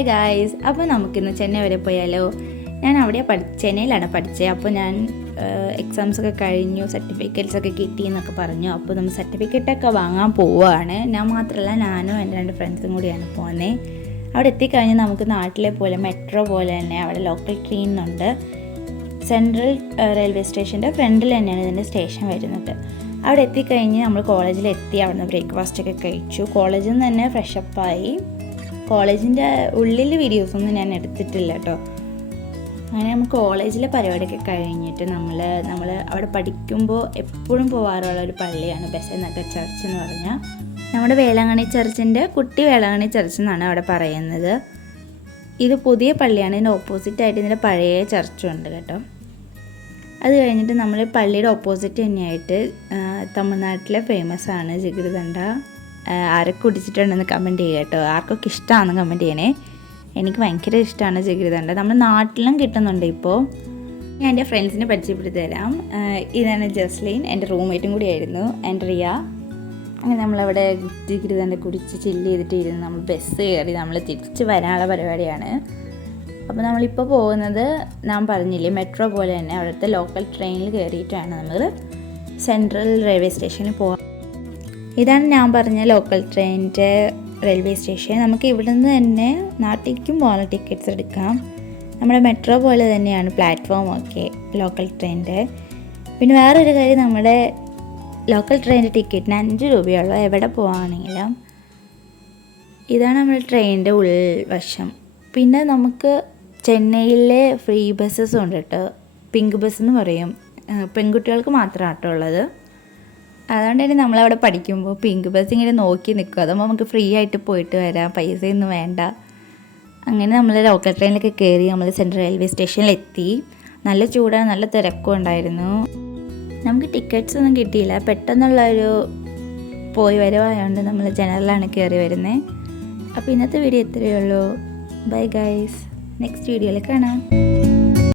Hi guys, അപ്പോൾ നമുക്കിന്ന് ചെന്നൈ വരെ പോയാലോ? ഞാൻ അവിടെ ചെന്നൈയിലാണ് പഠിച്ചത്. അപ്പോൾ ഞാൻ എക്സാംസൊക്കെ കഴിഞ്ഞു, സർട്ടിഫിക്കറ്റ്സൊക്കെ കിട്ടി എന്നൊക്കെ പറഞ്ഞു. അപ്പോൾ നമ്മൾ സർട്ടിഫിക്കറ്റൊക്കെ വാങ്ങാൻ പോവുകയാണ്. ഞാൻ മാത്രമല്ല, ഞാനും എൻ്റെ 2 ഫ്രണ്ട്സും കൂടിയാണ് പോകുന്നത്. അവിടെ എത്തിക്കഴിഞ്ഞാൽ നമുക്ക് നാട്ടിലെ പോലെ മെട്രോ പോലെ തന്നെ അവിടെ ലോക്കൽ ട്രെയിൻ ഉണ്ട്. സെൻട്രൽ റെയിൽവേ സ്റ്റേഷൻ്റെ ഫ്രണ്ടിൽ തന്നെയാണ് ഇതിൻ്റെ സ്റ്റേഷൻ വരുന്നത്. അവിടെ എത്തിക്കഴിഞ്ഞ് നമ്മൾ കോളേജിലെത്തി. അവിടെ നിന്ന് ബ്രേക്ക്ഫാസ്റ്റൊക്കെ കഴിച്ചു. കോളേജിൽ നിന്ന് തന്നെ ഫ്രഷപ്പായി. കോളേജിൻ്റെ ഉള്ളിൽ വീഡിയോസൊന്നും ഞാൻ എടുത്തിട്ടില്ല കേട്ടോ. അങ്ങനെ നമ്മൾ കോളേജിലെ പരിപാടിയൊക്കെ കഴിഞ്ഞിട്ട് നമ്മൾ അവിടെ പഠിക്കുമ്പോൾ എപ്പോഴും പോകാറുള്ള ഒരു പള്ളിയാണ് ബെസന്നൊക്കെ ചർച്ച് എന്ന് പറഞ്ഞാൽ. നമ്മുടെ വേളാങ്കണ്ണി ചർച്ചിൻ്റെ കുട്ടി വേളാങ്കണ്ണി ചർച്ച് എന്നാണ് അവിടെ പറയുന്നത്. ഇത് പുതിയ പള്ളിയാണ്. ഇതിൻ്റെ ഓപ്പോസിറ്റായിട്ട് ഇതിൻ്റെ പഴയ ചർച്ചുണ്ട് കേട്ടോ. അത് കഴിഞ്ഞിട്ട് നമ്മൾ പള്ളിയുടെ ഓപ്പോസിറ്റ് തന്നെയായിട്ട് തമിഴ്നാട്ടിലെ ഫേമസ് ആണ് ജിഗിർദണ്ഡ. ആരൊക്കെ കുടിച്ചിട്ടുണ്ടെന്ന് കമൻറ്റ് ചെയ്യുക കേട്ടോ. ആർക്കൊക്കെ ഇഷ്ടമാണെന്ന് കമൻറ്റ് ചെയ്യണേ. എനിക്ക് ഭയങ്കര ഇഷ്ടമാണ് ജിഗിർദണ്ഡ. നമ്മുടെ നാട്ടിലും കിട്ടുന്നുണ്ട് ഇപ്പോൾ. ഞാൻ എൻ്റെ ഫ്രണ്ട്സിനെ പരിചയപ്പെടുത്തി തരാം. ഇതാണ് ജസ്ലീൻ, എൻ്റെ റൂംമേറ്റും കൂടിയായിരുന്നു, ആൻഡ് റിയ. അങ്ങനെ നമ്മളവിടെ ജിഗിർദണ്ഡ കുടിച്ച് ചില്ല് ചെയ്തിട്ട് ഇരുന്ന് നമ്മൾ ബസ് കയറി നമ്മൾ തിരിച്ച് വരാനുള്ള പരിപാടിയാണ്. അപ്പോൾ നമ്മളിപ്പോൾ പോകുന്നത് ഞാൻ പറഞ്ഞില്ലേ മെട്രോ പോലെ തന്നെ അവിടുത്തെ ലോക്കൽ ട്രെയിനിൽ കയറിയിട്ടാണ് നമ്മൾ സെൻട്രൽ റെയിൽവേ സ്റ്റേഷനിൽ പോകാം. ഇതാണ് ഞാൻ പറഞ്ഞ ലോക്കൽ ട്രെയിനിൻ്റെ റെയിൽവേ സ്റ്റേഷൻ. നമുക്ക് ഇവിടെ നിന്ന് തന്നെ നാട്ടിലേക്കും പോകാനുള്ള ടിക്കറ്റ്സ് എടുക്കാം. നമ്മുടെ മെട്രോ പോലെ തന്നെയാണ് പ്ലാറ്റ്ഫോമൊക്കെ ലോക്കൽ ട്രെയിനിൻ്റെ. പിന്നെ വേറൊരു കാര്യം, നമ്മുടെ ലോക്കൽ ട്രെയിനിൻ്റെ ടിക്കറ്റിന് 5 രൂപയുള്ളൂ എവിടെ പോവുകയാണെങ്കിലും. ഇതാണ് നമ്മുടെ ട്രെയിനിൻ്റെ ഉൾവശം. പിന്നെ നമുക്ക് ചെന്നൈയിലെ ഫ്രീ ബസ്സസും ഉണ്ട് കേട്ടോ. പിങ്ക് ബസ് എന്ന് പറയും. പെൺകുട്ടികൾക്ക് മാത്രമാണ് കേട്ടോ ഉള്ളത്. അതുകൊണ്ട് തന്നെ നമ്മളവിടെ പഠിക്കുമ്പോൾ പിങ്ക് ബസ് ഇങ്ങനെ നോക്കി നിൽക്കും. അതാകുമ്പോൾ നമുക്ക് ഫ്രീ ആയിട്ട് പോയിട്ട് വരാം, പൈസയൊന്നും വേണ്ട. അങ്ങനെ നമ്മൾ ലോക്കൽ ട്രെയിനിലൊക്കെ കയറി നമ്മൾ സെൻട്രൽ റെയിൽവേ സ്റ്റേഷനിലെത്തി. നല്ല ചൂടാണ്, നല്ല തിരക്കും ഉണ്ടായിരുന്നു. നമുക്ക് ടിക്കറ്റ്സ് ഒന്നും കിട്ടിയില്ല. പെട്ടെന്നുള്ളൊരു പോയി വരവായതുകൊണ്ട് നമ്മൾ ജനറലാണ് കയറി വരുന്നത്. അപ്പോൾ ഇന്നത്തെ വീഡിയോ ഇത്രയേ ഉള്ളൂ. ബൈ ഗൈസ്, നെക്സ്റ്റ് വീഡിയോയിൽ കാണാം.